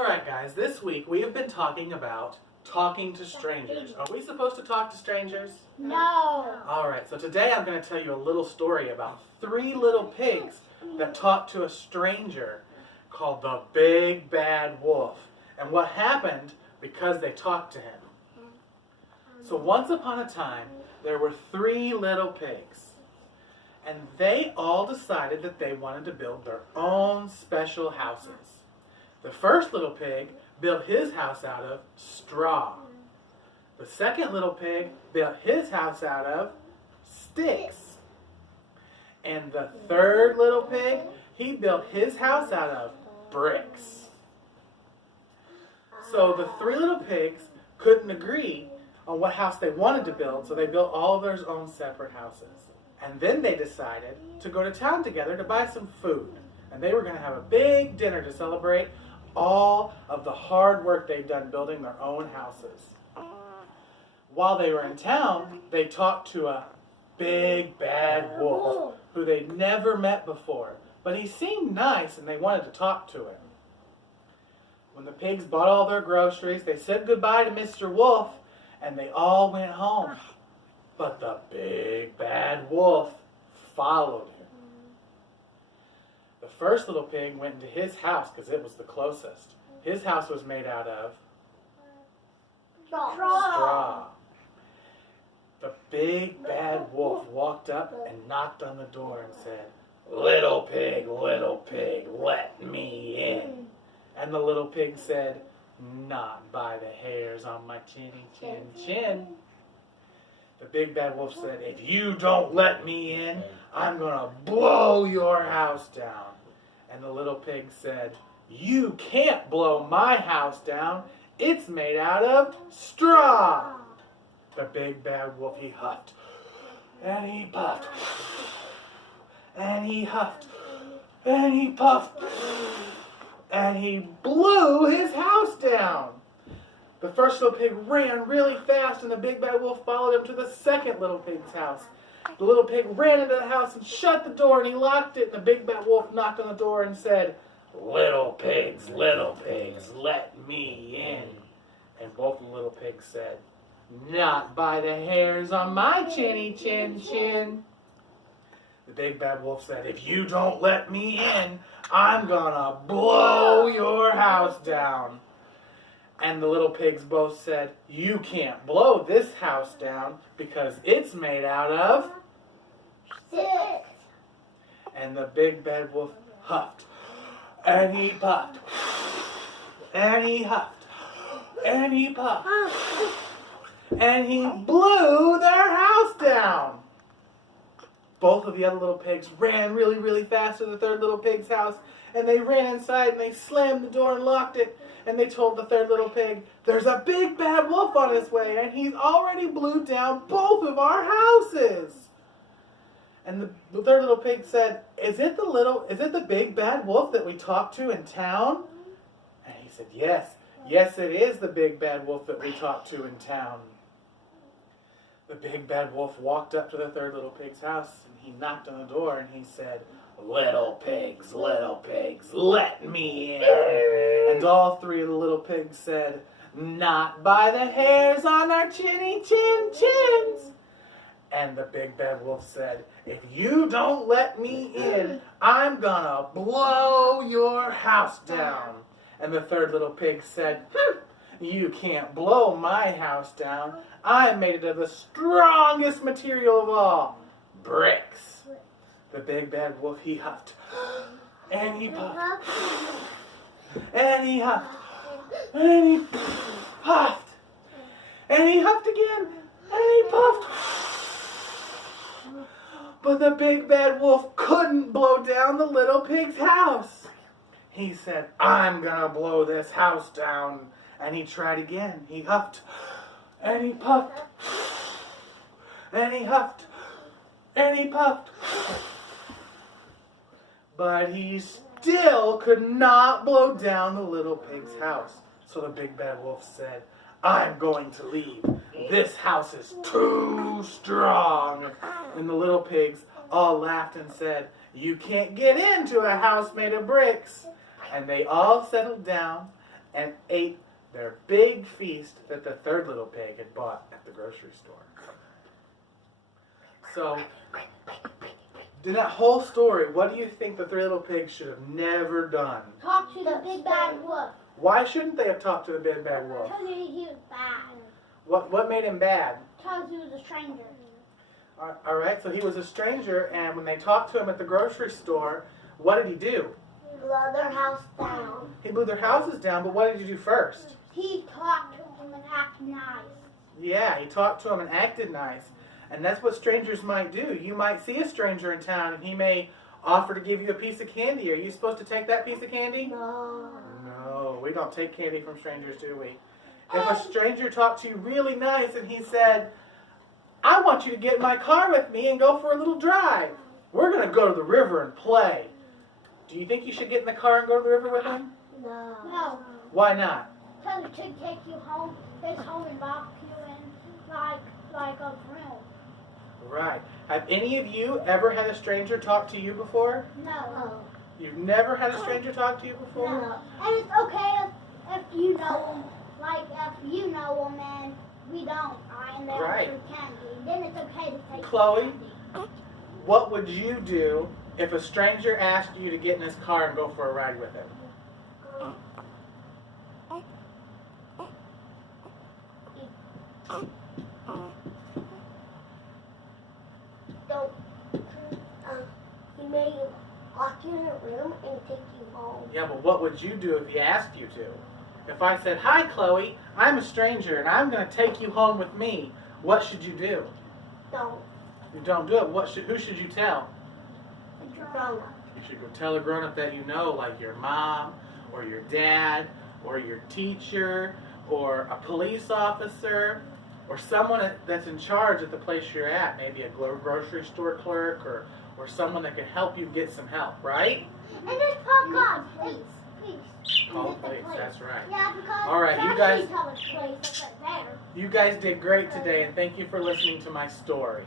Alright guys, this week we have been talking about talking to strangers. Are we supposed to talk to strangers? No. Alright, so today I'm going to tell you a little story about 3 little pigs that talked to a stranger called the Big Bad Wolf, and what happened because they talked to him. So once upon a time, there were 3 little pigs, and they all decided that they wanted to build their own special houses. The first little pig built his house out of straw. The second little pig built his house out of sticks. And the third little pig, he built his house out of bricks. So the 3 little pigs couldn't agree on what house they wanted to build, so they built all of their own separate houses. And then they decided to go to town together to buy some food. And they were going to have a big dinner to celebrate all of the hard work they've done building their own houses. While they were in town, they talked to a big bad wolf who they'd never met before, but he seemed nice and they wanted to talk to him. When the pigs bought all their groceries, they said goodbye to Mr. Wolf and they all went home. But the big bad wolf followed him. The first little pig went into his house because it was the closest. His house was made out of straw. The big bad wolf walked up and knocked on the door and said, little pig, let me in." And the little pig said, "Not by the hairs on my chinny chin chin." The big bad wolf said, "If you don't let me in, I'm going to blow your house down." And the little pig said, "You can't blow my house down. It's made out of straw." The big bad wolf, he huffed, and he puffed, and he huffed, and he puffed, and he blew his house down. The first little pig ran really fast, and the big bad wolf followed him to the second little pig's house. The little pig ran into the house and shut the door, and he locked it, and the big bad wolf knocked on the door and said, little pigs, let me in." And both the little pigs said, "Not by the hairs on my chinny chin chin." The big bad wolf said, "If you don't let me in, I'm gonna blow your house down." And the little pigs both said, "You can't blow this house down because it's made out of sticks." And the big bad wolf huffed, and he puffed, and he huffed, and he puffed, and he blew their house down. Both of the other little pigs ran really, really fast to the third little pig's house, and they ran inside and they slammed the door and locked it. And they told the third little pig, "There's a big bad wolf on his way, and he's already blew down both of our houses." And the third little pig said, is it the big bad wolf that we talked to in town?" And he said, yes, it is the big bad wolf that we talked to in town." The big bad wolf walked up to the third little pig's house, and he knocked on the door, and he said, little pigs, let me in." And all 3 of the little pigs said, "Not by the hairs on our chinny chin chins." And the big bad wolf said, "If you don't let me in, I'm gonna blow your house down." And the third little pig said, "You can't blow my house down. I made it of the strongest material of all, bricks." The big bad wolf, he huffed, and he puffed, and he huffed, and he puffed, and he huffed again, and he puffed. But the big bad wolf couldn't blow down the little pig's house. He said, "I'm gonna blow this house down." And he tried again. He huffed, and he puffed, and he huffed, and he puffed. But he still could not blow down the little pig's house. So the big bad wolf said, "I'm going to leave. This house is too strong." And the little pigs all laughed and said, "You can't get into a house made of bricks." And they all settled down and ate their big feast that the third little pig had bought at the grocery store. So, in that whole story, what do you think the three little pigs should have never done? Talk to the big bad wolf. Why shouldn't they have talked to the big bad wolf? Because he was bad. What made him bad? Because he was a stranger. All right, so he was a stranger, and when they talked to him at the grocery store, what did he do? Blew their house down. He blew their houses down, but what did he do first? He talked to him and acted nice. Yeah, he talked to him and acted nice. And that's what strangers might do. You might see a stranger in town, and he may offer to give you a piece of candy. Are you supposed to take that piece of candy? No. No, we don't take candy from strangers, do we? If a stranger talked to you really nice and he said, I want you to get in my car with me and go for a little drive. We're going to go to the river and play. Do you think you should get in the car and go to the river with him? No. No. Why not? Because it could take you home, his home and lock you in like a room. Right. Have any of you ever had a stranger talk to you before? No. You've never had a stranger talk to you before? No. And it's okay if you know him, like if you know him and we don't, and they Right. offer candy, then it's okay to take Chloe? candy. What would you do if a stranger asked you to get in his car and go for a ride with him? So, he may lock you in a room and take you home. Yeah, but what would you do if he asked you to? If I said, hi, Chloe, I'm a stranger and I'm going to take you home with me, what should you do? Don't. You don't do it. Who should you tell? Don't. You should go tell a grown-up that you know, like your mom or your dad or your teacher or a police officer or someone that's in charge at the place you're at, maybe a grocery store clerk or someone that can help you get some help, right? And just call God, please. Call the police, that's right. Yeah, because All right, you guys- tell us place up there. You guys did great today, and thank you for listening to my story.